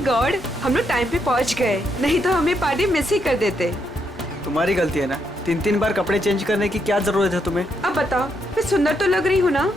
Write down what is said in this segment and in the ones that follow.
Thank God हम लोग time पे पहुंच गए, नहीं तो हमें पार्टी मिस ही कर देते। तुम्हारी गलती है ना, 3-3 बार कपड़े चेंज करने की क्या जरूरत है तुम्हें? अब बताओ मैं सुंदर तो लग रही हूँ ना?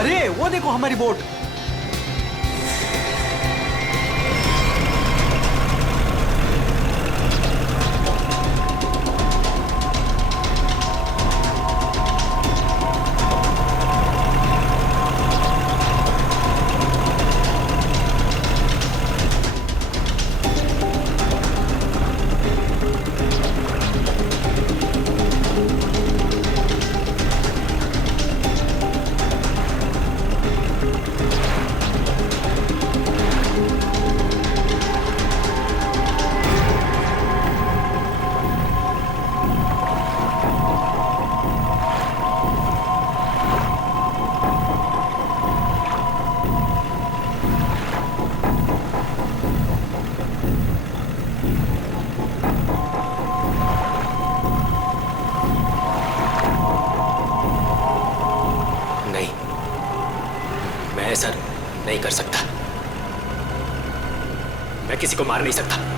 अरे वो देखो हमारी बोट। ऐसा नहीं कर सकता। मैं किसी को मार नहीं सकता।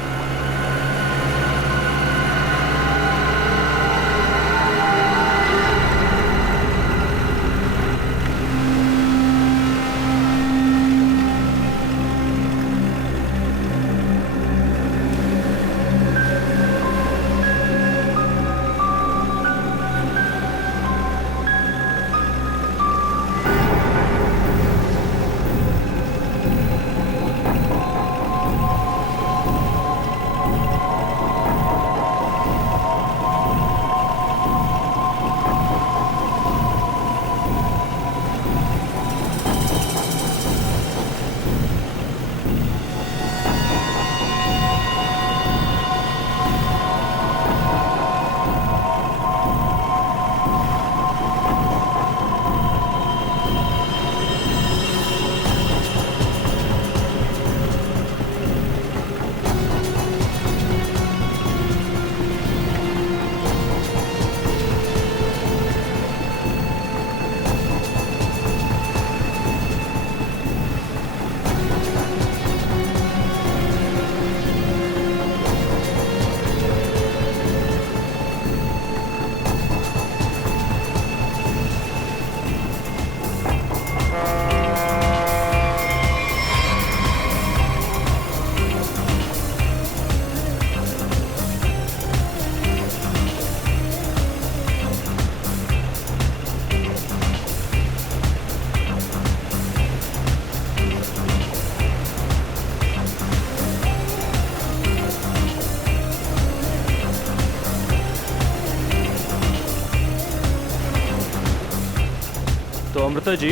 अमृता जी,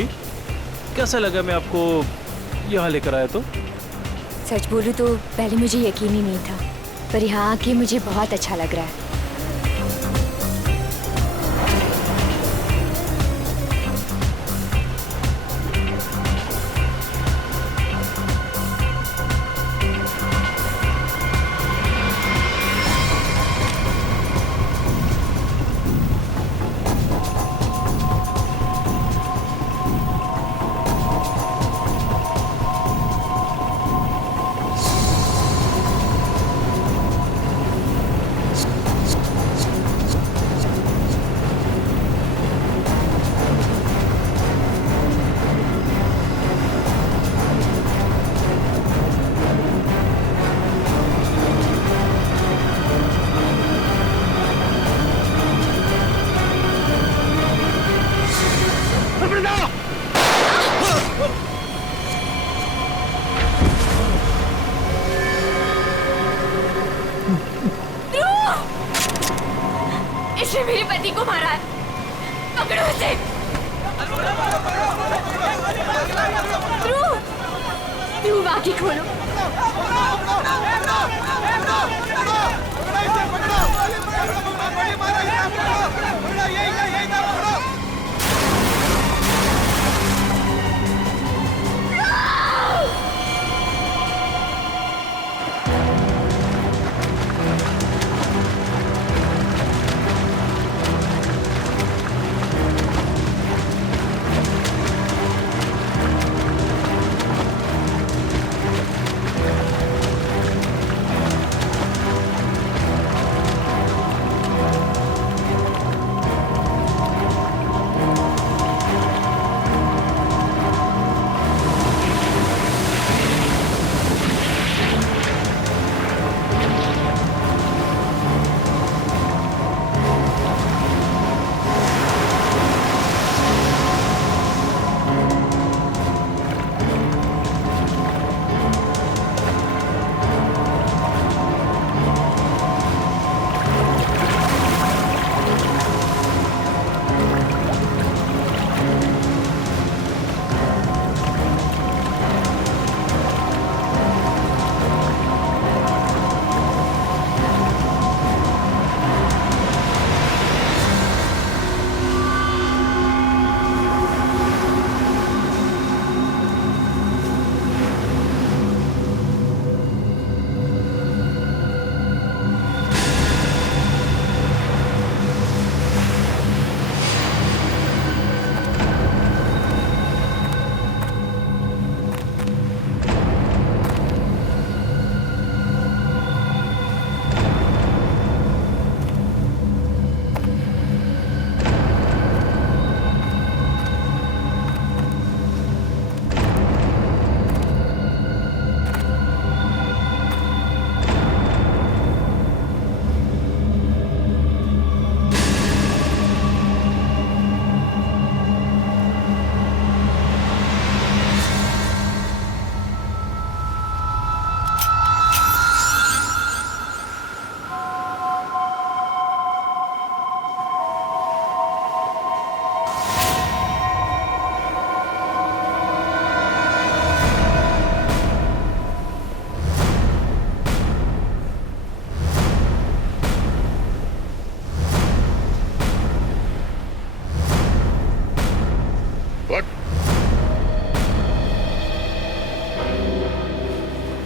कैसा लगा मैं आपको यहाँ लेकर आया तो? सच बोलूं तो पहले मुझे यकीन ही नहीं था, पर यहाँ आके मुझे बहुत अच्छा लग रहा है। इसने मेरे पति को मारा है, पकड़ो इसे। ध्रुव, आंखें खोलो।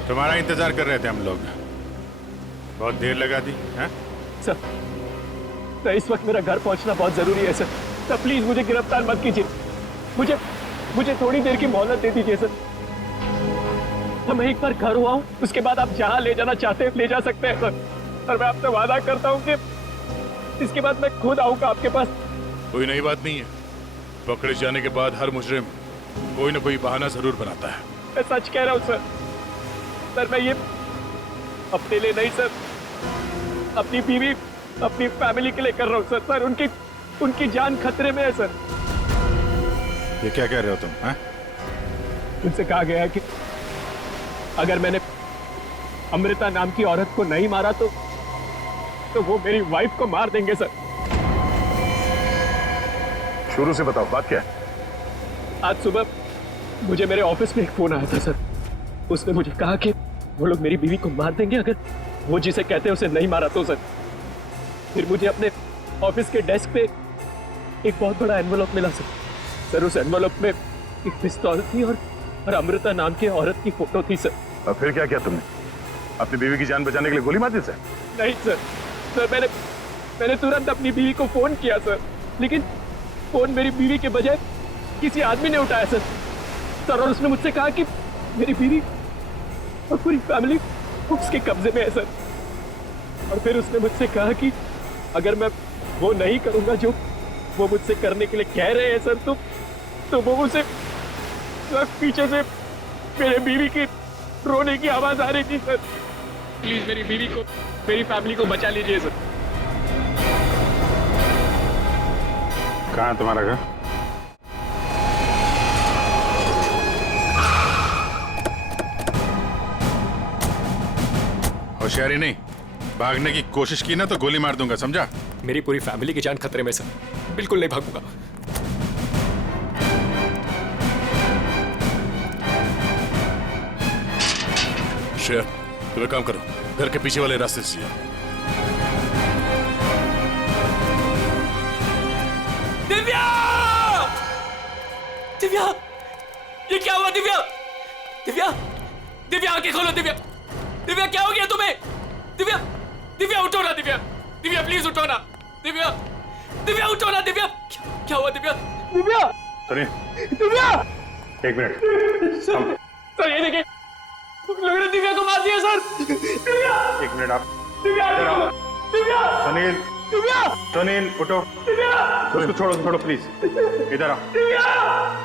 तुम्हारा इंतजार कर रहे थे हम लोग। बहुत देर लगा दी है? सर, इस वक्त मेरा घर पहुंचना बहुत जरूरी है सर। सर प्लीज मुझे गिरफ्तार मत कीजिए। मुझे थोड़ी देर की मोहलत दे दीजिए सर। मैं एक बार घर हुआ हूँ, उसके बाद आप जहाँ ले जाना चाहते हैं ले जा सकते हैं सर। और मैं आपसे वादा करता हूँ कि इसके बाद मैं खुद आऊंगा आपके पास। कोई नई बात नहीं है। पकड़े जाने के बाद हर मुजरिम कोई ना कोई बहाना जरूर बनाता है। मैं सच कह रहा हूँ सर। सर मैं ये अपने लिए नहीं सर, अपनी बीवी अपनी फैमिली के लिए कर रहा हूँ सर। सर उनकी जान खतरे में है सर। ये क्या कह रहे हो तुम? हैं? उनसे कहा गया है कि अगर मैंने अमृता नाम की औरत को नहीं मारा तो वो मेरी वाइफ को मार देंगे सर। शुरू से बताओ बात क्या है? आज सुबह मुझे मेरे ऑफिस में एक फोन आया था सर। उसने मुझे कहा कि वो लोग मेरी बीवी को मार देंगे अगर वो जिसे कहते हैं उसे नहीं मारा तो सर। फिर मुझे अपने ऑफिस के डेस्क पे एक बहुत बड़ा एनवेलप मिला सर। सर उस एनवेलप में एक पिस्तौल थी और अमृता नाम की औरत की फोटो थी सर। और फिर क्या किया तुमने? अपनी बीवी की जान बचाने के लिए गोली मार दी सर? नहीं सर, सर मैंने तुरंत अपनी बीवी को फोन किया सर, लेकिन फोन मेरी बीवी के बजाय किसी आदमी ने उठाया सर। और उसने मुझसे कहा कि मेरी बीवी और पूरी फैमिली उसके कब्जे में है सर। और फिर उसने मुझसे कहा कि अगर मैं वो नहीं करूंगा जो वो मुझसे करने के लिए कह रहे हैं सर, तो वो उसे पीछे से मेरे बीवी की रोने की आवाज आ रही थी सर। प्लीज मेरी बीवी को, मेरी फैमिली को बचा लीजिए सर। कहाँ है तुम्हारा घर? होशियारी नहीं, भागने की कोशिश की ना तो गोली मार दूंगा, समझा? मेरी पूरी फैमिली की जान खतरे में सर, बिल्कुल नहीं भागूंगा। श्रेया, तुम एक काम करो, घर के पीछे वाले रास्ते से जाओ। दिव्या! दिव्या! ये क्या हुआ दिव्या? दिव्या! दिव्या आंखें खोलो दिव्या! दिव्या क्या हो गया तुम्हें? दिव्या! दिव्या उठो ना दिव्या! दिव्या प्लीज उठो ना! दिव्या! दिव्या उठो ना दिव्या! क्या हुआ दिव्या? दिव्या! सुनिए, दिव्या! एक मिनट। सर ये देखिए, लोगों ने दिव्या को मार दिया सर। दिव्या! एक मिनट आप। दिव्या! दिव्या! सुनील, दिव्या! सुनील उठो। दिव्या! उसको छोड़ो प्लीज। इधर आओ, दिव्या!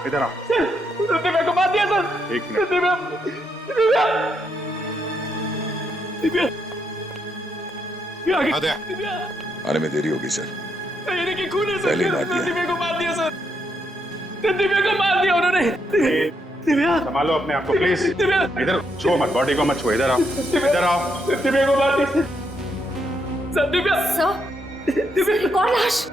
इधर आओ। सर दिव्या को मार दिया सर। एक मिनट। दिव्या! दिव्या! दिव्या! आद्या। दिव्या! आने में देरी होगी सर। सर ये देखिए खून है सर। पहले ही मार दिया। दिव्या को मार दिया सर। दिव्या को मार दिया उन्होंने। दिव्या! संभालो अपने आप को प्लीज। दिव्या! इधर छुओ मत, बॉडी को मत छुओ। इधर आओ, इधर आओ। दिव्या को मार दिया सर। दिव्या! सर, दिव्या! एक और लाश।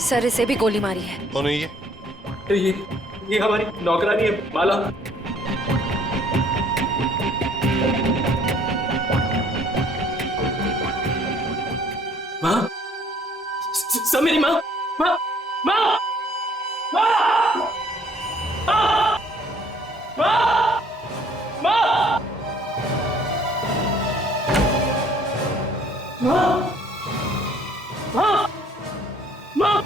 सर इसे भी गोली मारी है। कौन है ये? ये हमारी नौकरानी है माला। माँ, सब मेरी माँ, माँ, माँ, माँ, माँ, माँ, माँ, माँ, माँ, माँ,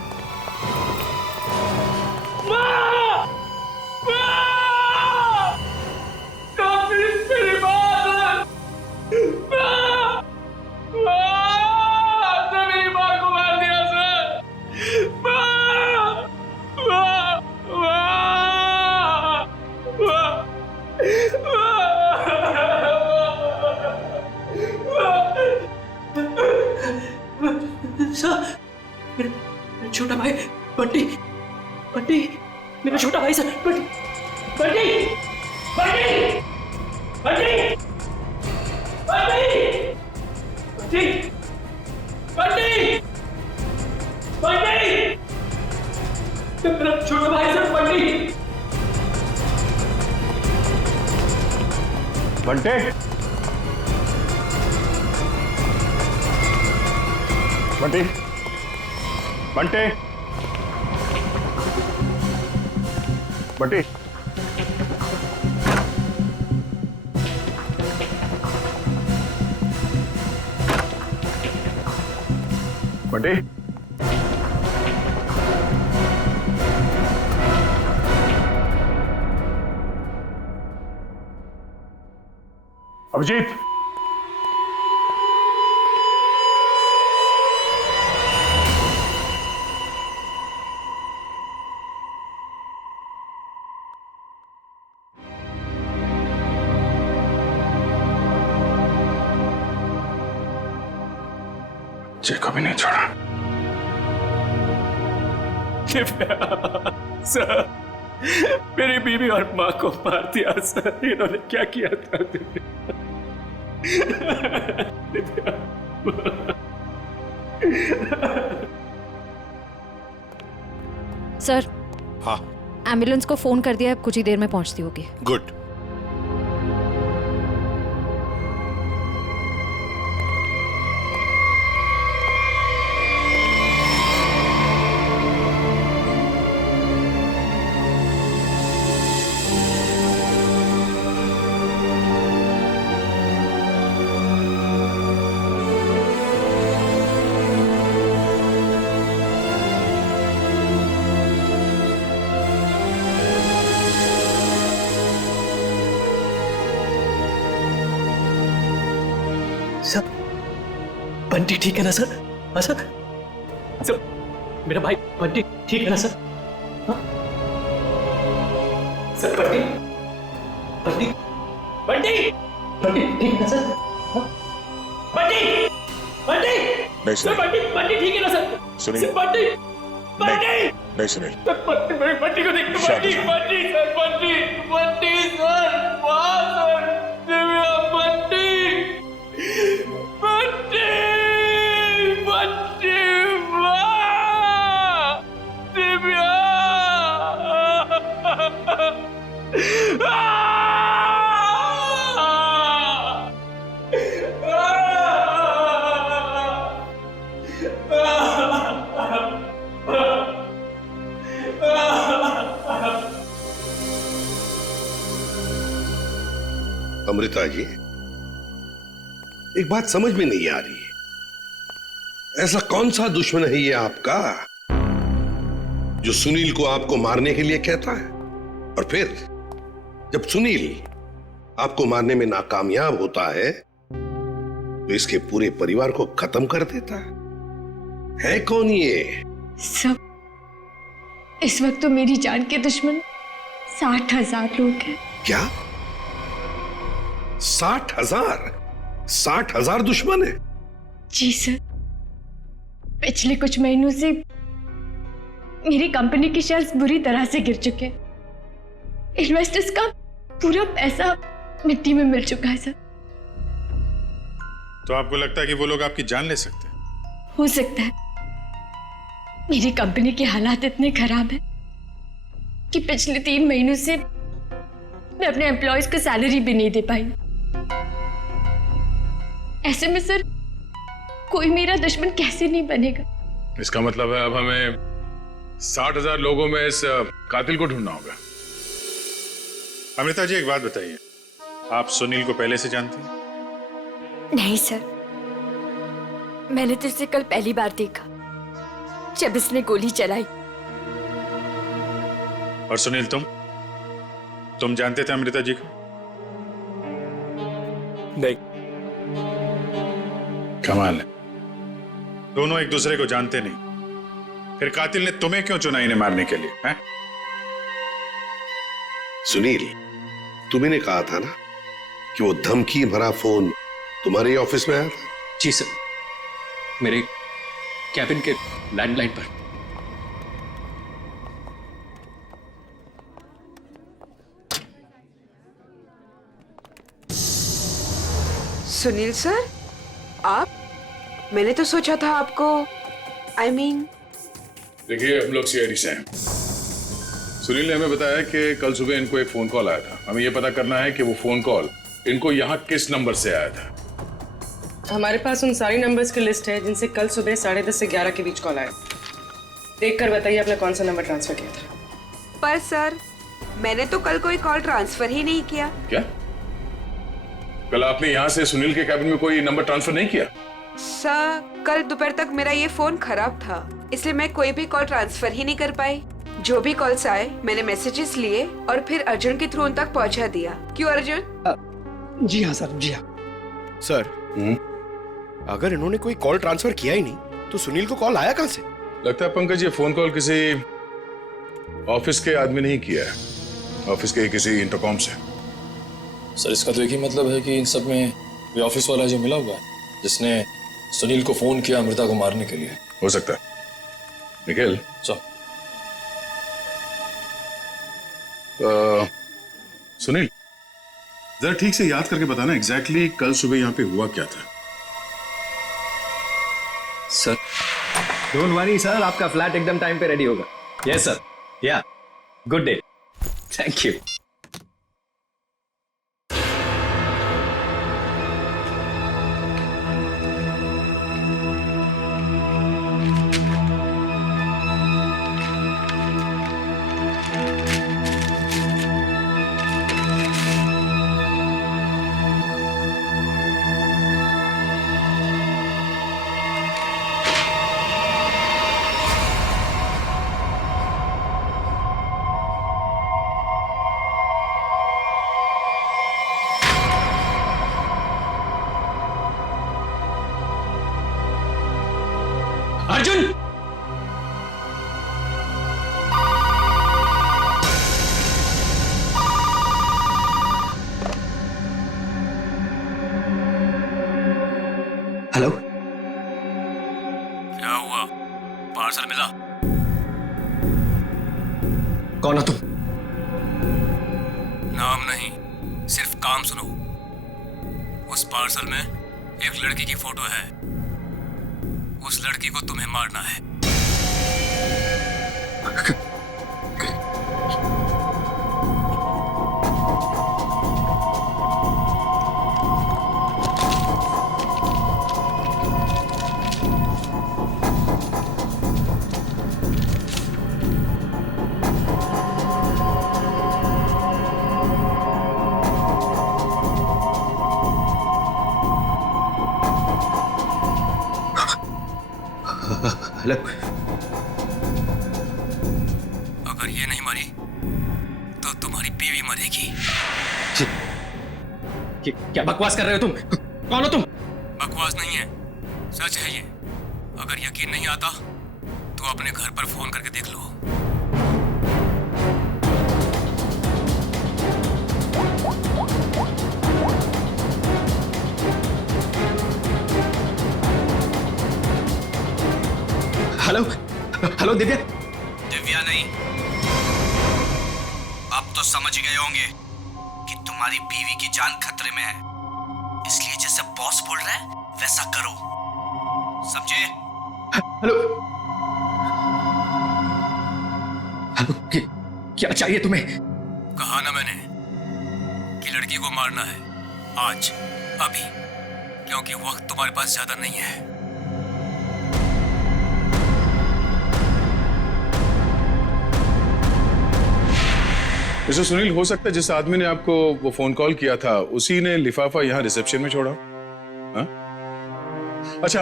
छोटा भाई बंटी, बंटी, मेरा छोटा भाई सर, बंटी, बंटी, बंटी, बंटी, बंटी, बंटी, बंटी, मेरा छोटा भाई सर, बंटी। बंटे, बंटी, बंटे, बंटी, बंटी, अभिजीत, मुझे कभी नहीं छोड़ा। सर, मेरी बीवी और माँ को मार दिया सर। इन्होंने क्या किया था? दिव्या। सर, हाँ एम्बुलेंस को फोन कर दिया, कुछ ही देर में पहुंचती होगी। गुड। सर, बंटी ठीक है ना सर? हाँ सर? सर, मेरा भाई बंटी ठीक है ना सर? हाँ? सर, बंटी बंटी बंटी बंटी ठीक है ना सर? हाँ? बंटी बंटी नहीं सर, बंटी बंटी ठीक है ना सर? सुनील। सर, बंटी बंटी नहीं सुनील, सर, बंटी को देखो। बंटी बंटी सर, बंटी बंटी सर, वाह सर, दिव्या बंटी बंटी बंटी, वाह दिव्या। अमृता जी, एक बात समझ में नहीं आ रही है, ऐसा कौन सा दुश्मन है ये आपका जो सुनील को आपको मारने के लिए कहता है, और फिर जब सुनील आपको मारने में नाकामयाब होता है तो इसके पूरे परिवार को खत्म कर देता है कौन ये? सब, इस वक्त तो मेरी जान के दुश्मन 60,000 लोग हैं। क्या 60,000? 60,000 दुश्मन है? जी सर, पिछले कुछ महीनों से मेरी कंपनी के शेयर्स बुरी तरह से गिर चुके हैं। इन्वेस्टर्स का पूरा पैसा मिट्टी में मिल चुका है सर। तो आपको लगता है कि वो लोग आपकी जान ले सकते हैं? हो सकता है। मेरी कंपनी के हालात इतने खराब हैं कि पिछले 3 महीनों से मैं अपने एम्प्लॉयज को सैलरी भी नहीं दे पाई। ऐसे में सर कोई मेरा दुश्मन कैसे नहीं बनेगा? इसका मतलब है अब हमें 60,000 लोगों में इस कातिल को ढूंढना होगा। अमृता जी, एक बात बताइए, आप सुनील को पहले से जानती हैं? नहीं सर, मैंने तो इसे कल पहली बार देखा जब इसने गोली चलाई। और सुनील, तुम जानते थे अमृता जी को? नहीं। कमाल है, दोनों एक दूसरे को जानते नहीं, फिर कातिल ने तुम्हें क्यों चुना इन्हें मारने के लिए? हैं? सुनील, तुम्ही कहा था ना कि वो धमकी भरा फोन तुम्हारे ऑफिस में आया था? जी सर, मेरे कैबिन के लैंडलाइन पर। सुनील सर, आप? मैंने तो सोचा था आपको देखिए, हम लोग सीआईडी से हैं। सुनील ने हमें बताया कि कल सुबह इनको एक फोन कॉल आया था। हमें यह पता करना है कि वो फोन कॉल इनको यहाँ किस नंबर से आया था। हमारे पास उन सारी नंबर्स की लिस्ट है जिनसे कल सुबह 10:30 से 11 के बीच कॉल आया। देखकर बताइए आपने कौन सा नंबर ट्रांसफर किया था। पर सर, मैंने तो कल कोई कॉल ट्रांसफर ही नहीं किया। क्या? कल आपने यहाँ से सुनील के कैबिन में कोई नंबर ट्रांसफर नहीं किया? सर, कल दोपहर तक मेरा ये फोन खराब था, इसलिए मैं कोई भी कॉल ट्रांसफर ही नहीं कर पाई। जो भी कॉल्स आए मैंने मैसेजेस लिए और फिर अर्जुन के थ्रू उन तक पहुंचा दिया। क्यों अर्जुन? जी हाँ सर, जी हाँ सर। अगर इन्होंने कोई कॉल ट्रांसफर किया ही नहीं तो सुनील को कॉल आया कहाँ से? लगता है पंकज ये फोन कॉल किसी ऑफिस के आदमी ने ही किया है, ऑफिस के किसी इंटरकॉम से। सर, इसका तो एक ही मतलब है कि इन सब में ये ऑफिस वाला जो मिला हुआ है जिसने सुनील को फोन किया अमृता को मारने के लिए। हो सकता है। निखिल, सर, सुनील, जरा ठीक से याद करके बताना एग्जैक्टली कल सुबह यहाँ पे हुआ क्या था। सर डोंट वरी सर, आपका फ्लैट एकदम टाइम पे रेडी होगा। यस सर, या good day, thank you. Arjun, hello, क्या हुआ? पार्सल मिला? कौन हो तुम? नाम नहीं, सिर्फ काम सुनो। उस पार्सल में एक लड़की की फोटो है। उस लड़की को तुम्हें मारना है। हेलो, अगर ये नहीं मरी तो तुम्हारी बीवी मरेगी। क्या बकवास कर रहे हो तुम? कौन हो तुम? बकवास नहीं है, सच है ये। अगर यकीन नहीं आता तो अपने घर पर फोन करके देख लो। Hello, hello Divya. दिव्या नहीं, अब तो समझ गए होंगे कि तुम्हारी बीवी की जान खतरे में है, इसलिए जैसे बॉस बोल रहा है वैसा करो, समझे? हेलो, हेलो, क्या चाहिए तुम्हें? कहा ना मैंने कि लड़की को मारना है, आज, अभी, क्योंकि वक्त तुम्हारे पास ज्यादा नहीं है। मिस्टर सुनील, हो सकता है जिस आदमी ने आपको वो फोन कॉल किया था उसी ने लिफाफा यहाँ रिसेप्शन में छोड़ा। हा? अच्छा,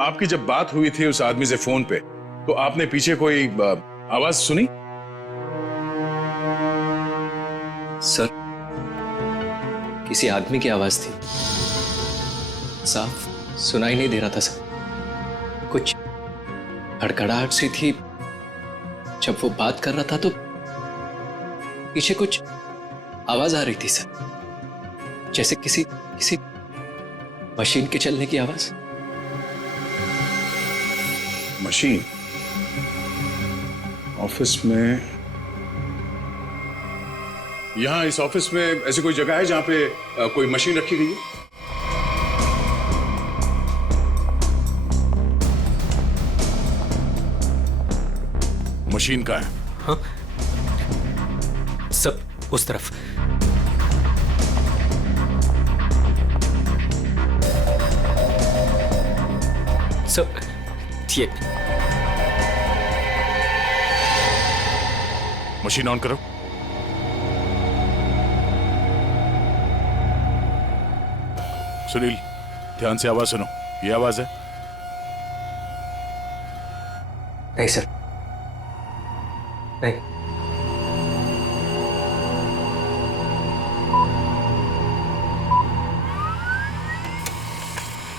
आपकी जब बात हुई थी उस आदमी से फोन पे, तो आपने पीछे कोई आवाज सुनी? सर, किसी आदमी की आवाज थी, साफ सुनाई नहीं दे रहा था सर। कुछ हड़कड़ाहट सी थी। जब वो बात कर रहा था तो पीछे कुछ आवाज आ रही थी सर, जैसे किसी मशीन के चलने की आवाज। मशीन? ऑफिस में? यहां इस ऑफिस में ऐसी कोई जगह है जहां पे कोई मशीन रखी गई है? मशीन का है? हाँ? सब उस तरफ। सब ये मशीन ऑन करो। सुनील, ध्यान से आवाज सुनो। ये आवाज है? नहीं सर, नहीं।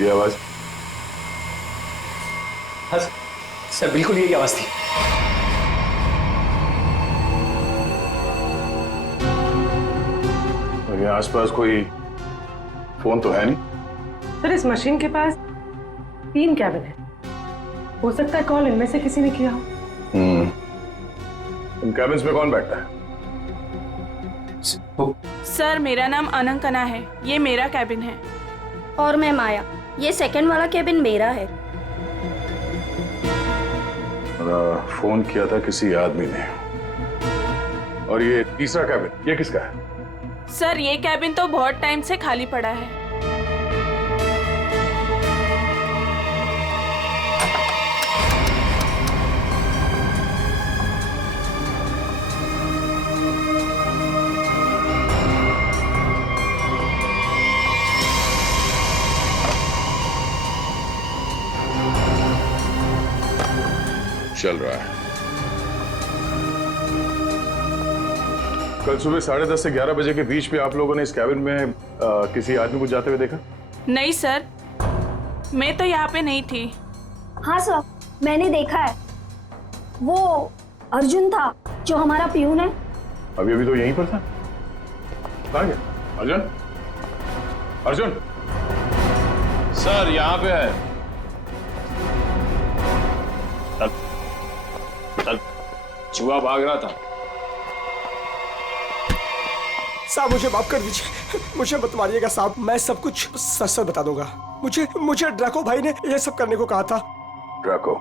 ये आवाज? हाँ सर, बिल्कुल यही आवाज थी। और यहाँ आसपास कोई फोन तो है नहीं? सर, इस मशीन के पास 3 कैबिन है, हो सकता है कॉल इनमें से किसी ने किया हो। इन कैबिन्स में कौन बैठता है? सर मेरा नाम अनंकना है, ये मेरा कैबिन है। और मैं माया, ये सेकंड वाला कैबिन मेरा है। फोन किया था किसी आदमी ने। और ये तीसरा कैबिन ये किसका है? सर ये कैबिन तो बहुत टाइम से खाली पड़ा है। चल रहा है। कल सुबह 10:30 से 11 बजे के बीच में आप लोगों ने इस कैबिन में किसी आदमी को जाते हुए देखा? नहीं सर, मैं तो यहाँ पे नहीं थी। हाँ सर, मैंने देखा है। वो अर्जुन था जो हमारा पियून है। अभी तो यहीं पर था। कहाँ गया? अर्जुन? अर्जुन? सर यहाँ पे है। चूहा भाग रहा था। साहब मुझे माफ कर दीजिए, मुझे मत मारिएगा साहब, मैं सब कुछ सच सच बता दूंगा। मुझे ड्रैको भाई ने ये सब करने को कहा था। ड्रैको?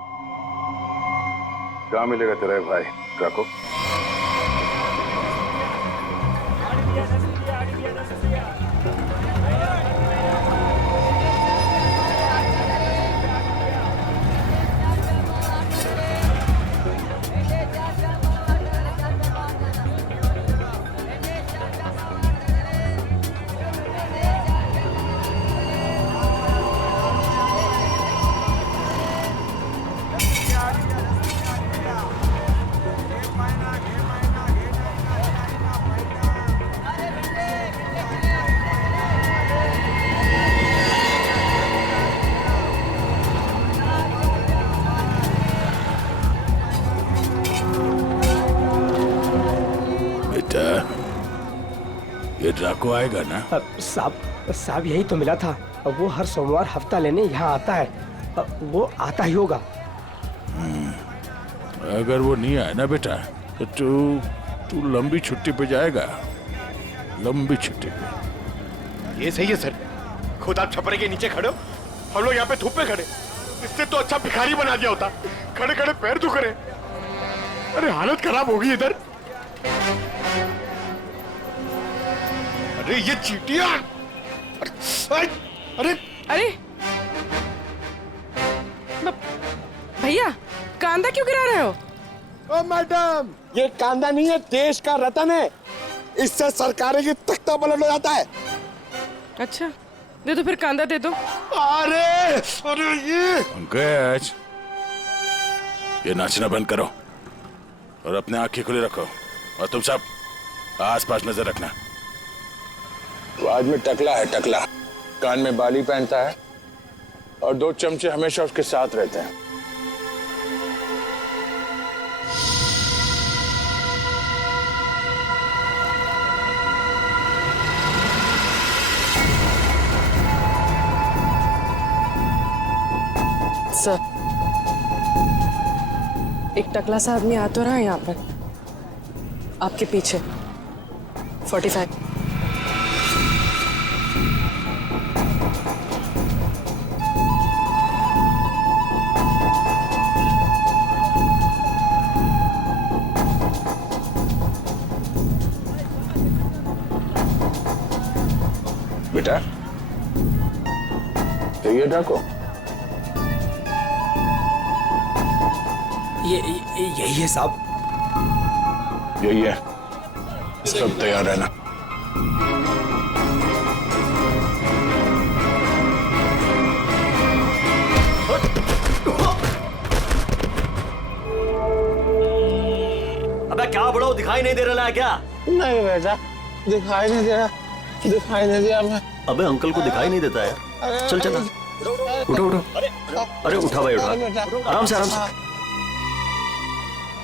कहाँ मिलेगा तेरा भाई ड्रैको? ये ड्रैको आएगा ना? साहब यही तो मिला था। वो हर सोमवार हफ्ता लेने यहाँ आता है। वो आता ही होगा। अगर वो नहीं आया ना बेटा तो तू लंबी छुट्टी पे जाएगा। लंबी छुट्टी पे। ये सही है सर, खुद आप छपरे के नीचे खड़े हो, हम लोग यहाँ पे धूप में खड़े। इससे तो अच्छा भिखारी बना दिया होता, खड़े खड़े पैर दुख रहे। अरे हालत खराब होगी इधर। अरे ये चीटियां! अरे भैया कांदा क्यों गिरा रहे हो? ओ मैडम, ये कांदा नहीं है, देश का रतन है। इससे सरकारें की तख्ता पलट हो जाता है। अच्छा दे दो फिर, कांदा दे दो। अरे ये पंकज, ये नाचना बंद करो और अपने आंखें खुली रखो। और तुम सब आसपास नजर रखना। वो आदमी टकला है, टकला। कान में बाली पहनता है और 2 चमचे हमेशा उसके साथ रहते हैं। सर, एक टकला सा आदमी आ तो रहा है यहाँ पर, आपके पीछे। 45। बेटा ये डाको, यही है साहब। यही है, सब तैयार रहना। अबे क्या बड़ो, दिखाई नहीं दे रहा है क्या? नहीं बेटा, दिखाई नहीं दे रहा, दिखाई नहीं दिया मैं। अबे अंकल को दिखाई नहीं देता है। चल चल, उठो उठो। अरे उठा भाई, उठा। आराम से आराम से।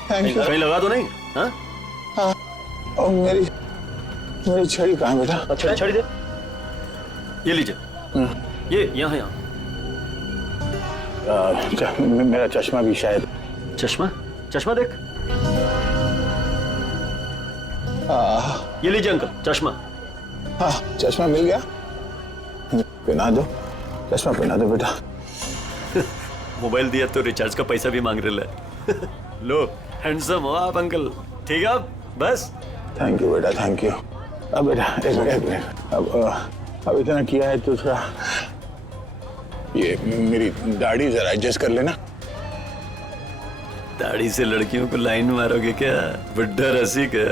कहीं लगा तो नहीं? हाँ? और मेरी छड़ी कहाँ बेटा? अच्छा छड़ी दे, ये लीजिए। ये यहाँ यहाँ। मेरा चश्मा भी शायद। चश्मा? चश्मा देख। ये लीजिए अंकल चश्मा। हाँ चश्मा मिल गया, पहना दो, चश्मा पहना दो बेटा। मोबाइल दिया तो रिचार्ज का पैसा भी मांग रहे है। लो हैंडसम हो आप अंकल। ठीक है अब बस। थैंक यू बेटा, थैंक यू। अब बेटा एक मिनट, अब इतना किया है तो थोड़ा ये मेरी दाढ़ी जरा एडजस्ट कर लेना। दाढ़ी से लड़कियों को लाइन मारोगे क्या? बुड्ढा रसी क्या?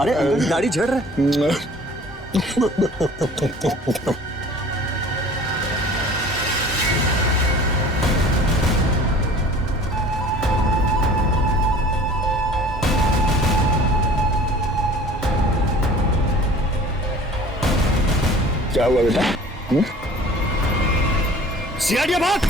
अरे अंकल दाढ़ी झड़ रहा है। क्या हुआ बेटा? सियाड़िया भाग।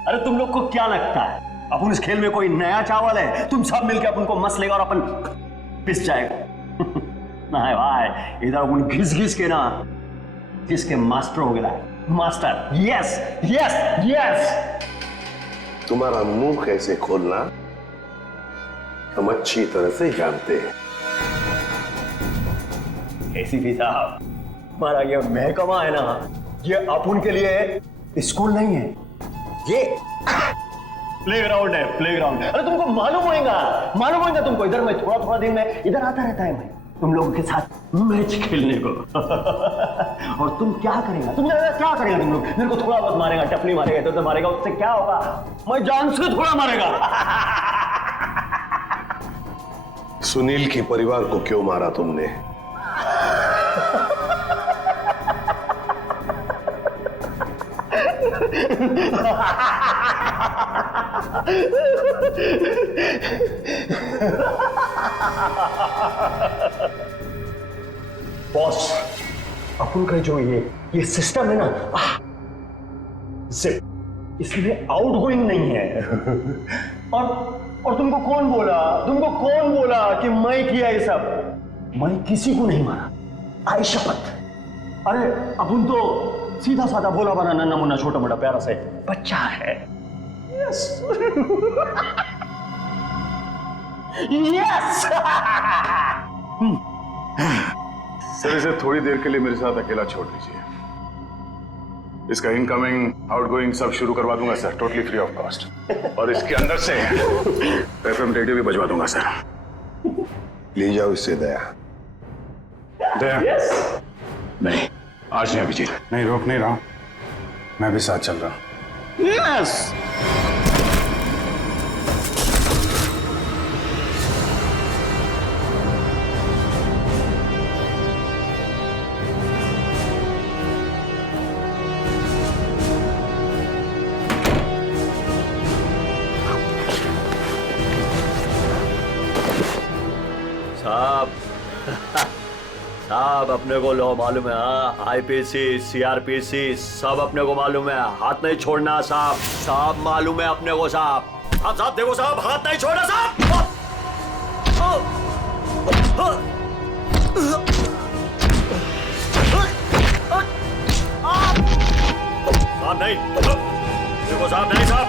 अरे तुम लोग को क्या लगता है अपन इस खेल में कोई नया चावल है? तुम सब मिलकर अपन को मस लेगा और अपन पिस जाएगा। नहीं भाई, इधर अपन घिस घिस के ना जिसके मास्टर हो गया है। Master, yes yes yes. तुम्हारा मुंह कैसे खोलना हम अच्छी तरह से जानते हैं। एसीपी साहब, हमारा ये महकमा है ना, ये अपन के लिए स्कूल नहीं है, ये प्लेग्राउंड है, प्लेग्राउंड। अरे तुमको मालूम होगा तुमको। इधर मैं थोड़ा थोड़ा दिन में इधर आता रहता है मैं तुम लोगों के साथ मैच खेलने को। और तुम क्या करेगा? तुम क्या करेगा? तुम लोग मेरे को थोड़ा बहुत मारेगा, टपली मारेगा, इधर उधर मारेगा, उससे क्या होगा? मैं जान से थोड़ा मारेगा। सुनील के परिवार को क्यों मारा तुमने? बॉस, अपन का जो ये सिस्टम है ना, जिप, इसमें आउटगोइंग नहीं है। और तुमको कौन बोला कि मैं किया ये सब? मैं किसी को नहीं मारा, आई शपथ। अरे अपन तो सीधा साधा बोला बना नन्ना मुन्ना छोटा मोटा प्यारा सा बच्चा है। Yes yes. सर इसे थोड़ी देर के लिए मेरे साथ अकेला छोड़ दीजिए। इसका इनकमिंग आउटगोइंग सब शुरू करवा दूंगा sir, totally free of cost. और इसके अंदर से एफएम रेडियो भी बजवा दूंगा सर। ले जाओ इससे दया। दया नहीं, आज नहीं अभिजीत, नहीं रोक नहीं रहा हूं, मैं भी साथ चल रहा हूं। यस। साहब अपने को लो मालूम है, हाँ, आईपीसी सीआरपीसी सब अपने को मालूम है, हाथ नहीं छोड़ना साहब। साहब मालूम है अपने को साहब। साहब देखो साहब, हाथ नहीं छोड़ना साहब। साहब नहीं, देखो साहब नहीं साहब।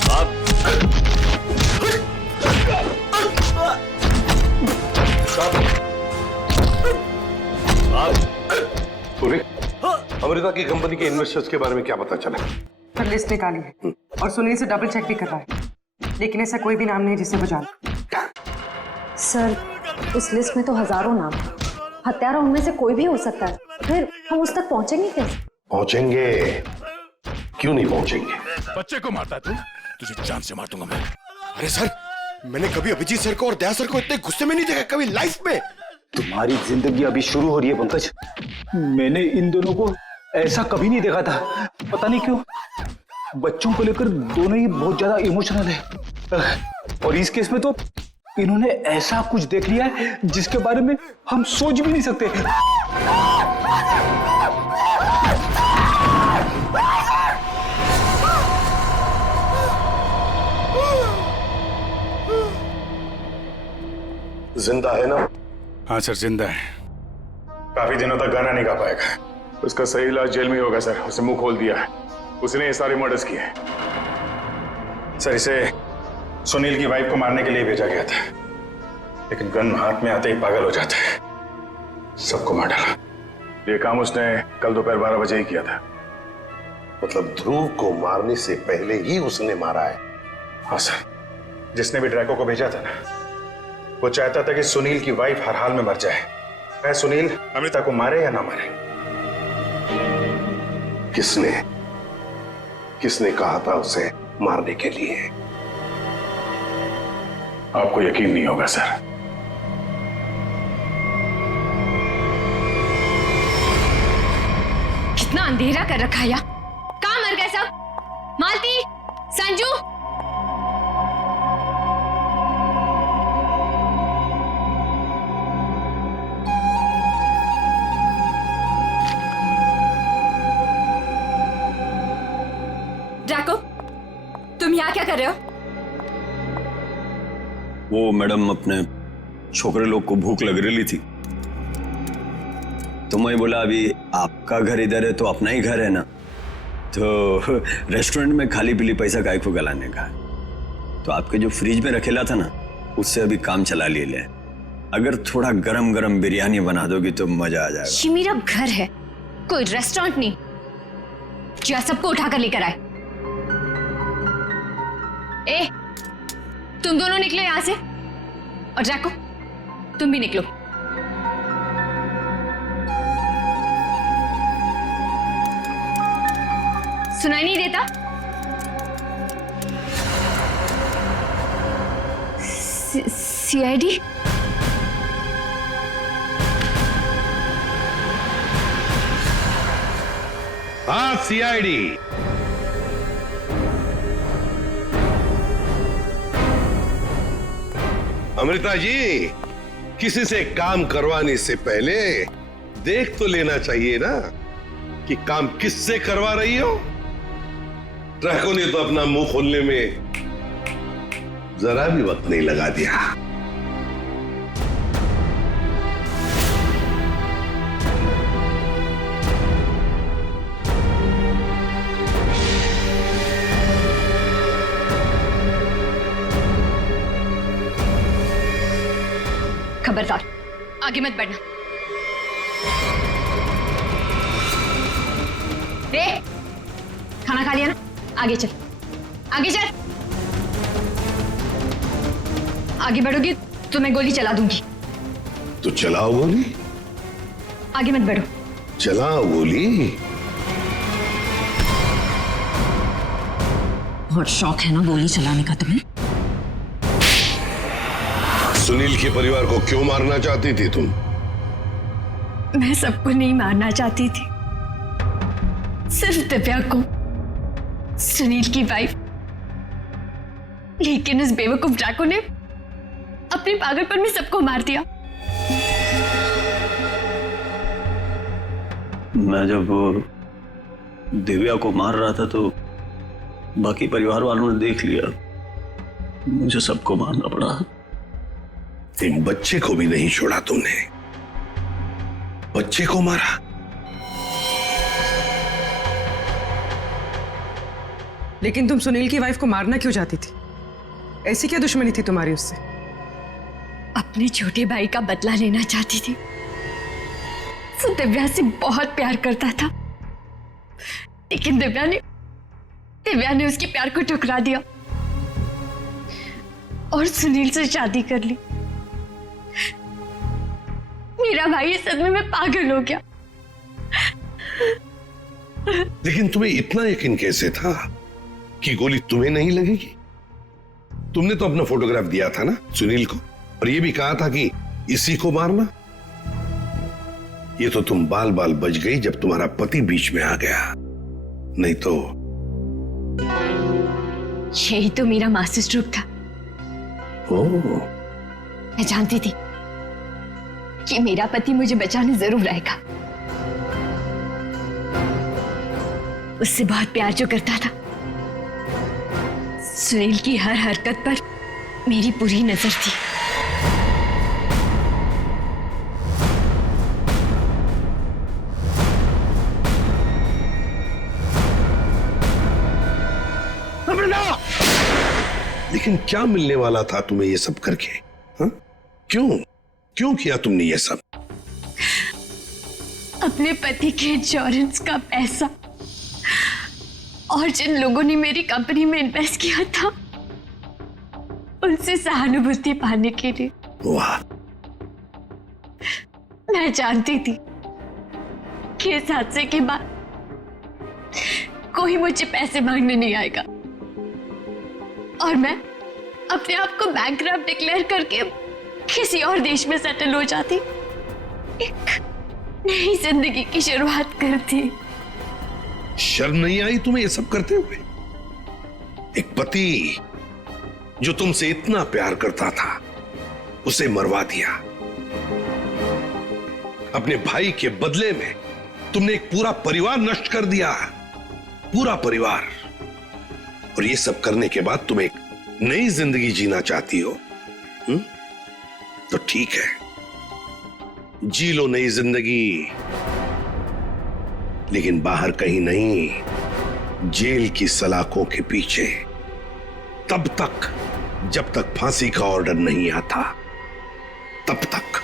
साहब अमृता की कंपनी के इन्वेस्टर्स के बारे में क्या पता चला? पर लिस्ट निकाली है और सुनील से डबल चेक भी कर रहा है, लेकिन ऐसा कोई भी नाम नहीं जिसे वो जाने। सर, उस लिस्ट में तो हजारों नाम हैं। हत्यारा उनमें से कोई भी हो सकता है, फिर हम उस तक पहुंचेंगे कैसे? पहुंचेंगे, क्यों नहीं पहुंचेंगे? बच्चे को मारता है तू? तुझे जान से मार दूंगा मैं। अरे सर, मैंने कभी अभिजीत सर को और दया सर को इतने गुस्से में नहीं देखा कभी लाइफ में। तुम्हारी जिंदगी अभी शुरू हो रही है पंकज। मैंने इन दोनों को ऐसा कभी नहीं देखा था। पता नहीं क्यों बच्चों को लेकर दोनों ही बहुत ज्यादा इमोशनल है, और इस केस में तो इन्होंने ऐसा कुछ देख लिया है जिसके बारे में हम सोच भी नहीं सकते। जिंदा है ना? हाँ सर, जिंदा है। काफी दिनों तक गाना नहीं गा पाएगा। उसका सही इलाज जेल में ही होगा सर। उसे मुंह खोल दिया है, उसने ये सारे मर्डर्स किए हैं। सर, इसे सुनील की वाइफ को मारने के लिए भेजा गया था, लेकिन गन हाथ में आते ही पागल हो जाता है, सबको मार डाला। ये काम उसने कल दोपहर 12 बजे ही किया था। मतलब ध्रुव को मारने से पहले ही उसने मारा है? हाँ सर, जिसने भी ड्रैको को भेजा था ना, वो चाहता था कि सुनील की वाइफ हर हाल में मर जाए। मैं सुनील अमृता को मारे या ना मारे। किसने कहा था उसे मारने के लिए? आपको यकीन नहीं होगा सर। कितना अंधेरा कर रखा है यार। कहाँ मर गए सब? मालती, संजू, ड्रैको, तुम यहाँ क्या कर रहे हो? वो मैडम, अपने छोकरे लोग को भूख लग रही थी, तो मैं बोला अभी आपका घर इधर है तो अपना ही घर है ना, तो रेस्टोरेंट में खाली पीली पैसा काय को गलाने का, तो आपके जो फ्रिज में रखेला था ना, उससे अभी काम चला ले। अगर थोड़ा गरम गरम बिरयानी बना दोगी तो मजा आ जाएगा। ये मेरा घर है, कोई रेस्टोरेंट नहीं। क्या सबको उठाकर लेकर आए? ए, तुम दोनों निकलो यहां से, और जैको तुम भी निकलो। सुनाई नहीं देता? सीआईडी? हाँ, सीआईडी। अमृता जी, किसी से काम करवाने से पहले देख तो लेना चाहिए ना कि काम किससे करवा रही हो। ट्रैको ने तो अपना मुंह खोलने में जरा भी वक्त नहीं लगा दिया। खबरदार, आगे मत बढ़ना। रे, खाना खा लिया ना? आगे चल, आगे चल। आगे बढ़ोगी तो मैं गोली चला दूंगी। तो चलाओ गोली। आगे मत बढ़ो। चलाओ गोली। बहुत शौक है ना गोली चलाने का तुम्हें? सुनील के परिवार को क्यों मारना चाहती थी तुम? मैं सबको नहीं मारना चाहती थी, सिर्फ दिव्या को, सुनील की वाइफ। लेकिन उस बेवकूफ ड्रैको ने अपने पागलपन में सबको मार दिया। मैं जब दिव्या को मार रहा था तो बाकी परिवार वालों ने देख लिया, मुझे सबको मारना पड़ा। एक बच्चे को भी नहीं छोड़ा तुमने, बच्चे को मारा। लेकिन तुम सुनील की वाइफ को मारना क्यों चाहती थी? ऐसी क्या दुश्मनी थी तुम्हारी उससे? अपने छोटे भाई का बदला लेना चाहती थी। वो दिव्या से बहुत प्यार करता था, लेकिन दिव्या ने उसके प्यार को ठुकरा दिया और सुनील से शादी कर ली। मेरा भाई इस सदमे में पागल हो गया। लेकिन तुम्हें इतना यकीन कैसे था कि गोली तुम्हें नहीं लगेगी? तुमने तो अपना फोटोग्राफ दिया था ना सुनील को, और ये भी कहा था कि इसी को मारना। ये तो तुम बाल बाल बच गई जब तुम्हारा पति बीच में आ गया, नहीं तो। यही तो मेरा मास्टर स्ट्रोक था। मैं जानती थी कि मेरा पति मुझे बचाने जरूर आएगा। उससे बहुत प्यार जो करता था। सुनील की हर हरकत पर मेरी पूरी नजर थी। लेकिन क्या मिलने वाला था तुम्हें ये सब करके? हा? क्यों किया तुमने ये सब? अपने पति के इंश्योरेंस का पैसा और जिन लोगों ने मेरी कंपनी में इन्वेस्ट किया था उनसे सहानुभूति पाने के लिए। वाह। मैं जानती थी कि इस हादसे के बाद कोई मुझे पैसे मांगने नहीं आएगा और मैं अपने आप को बैंकरप्ट डिक्लेयर करके किसी और देश में सेटल हो जाती, एक नई जिंदगी की शुरुआत करती। शर्म नहीं आई तुम्हें ये सब करते हुए? एक पति जो तुमसे इतना प्यार करता था उसे मरवा दिया। अपने भाई के बदले में तुमने एक पूरा परिवार नष्ट कर दिया, पूरा परिवार। और ये सब करने के बाद तुम एक नई जिंदगी जीना चाहती हो? तो ठीक है, जी लो नई जिंदगी, लेकिन बाहर कहीं नहीं, जेल की सलाखों के पीछे। तब तक जब तक फांसी का ऑर्डर नहीं आता, तब तक।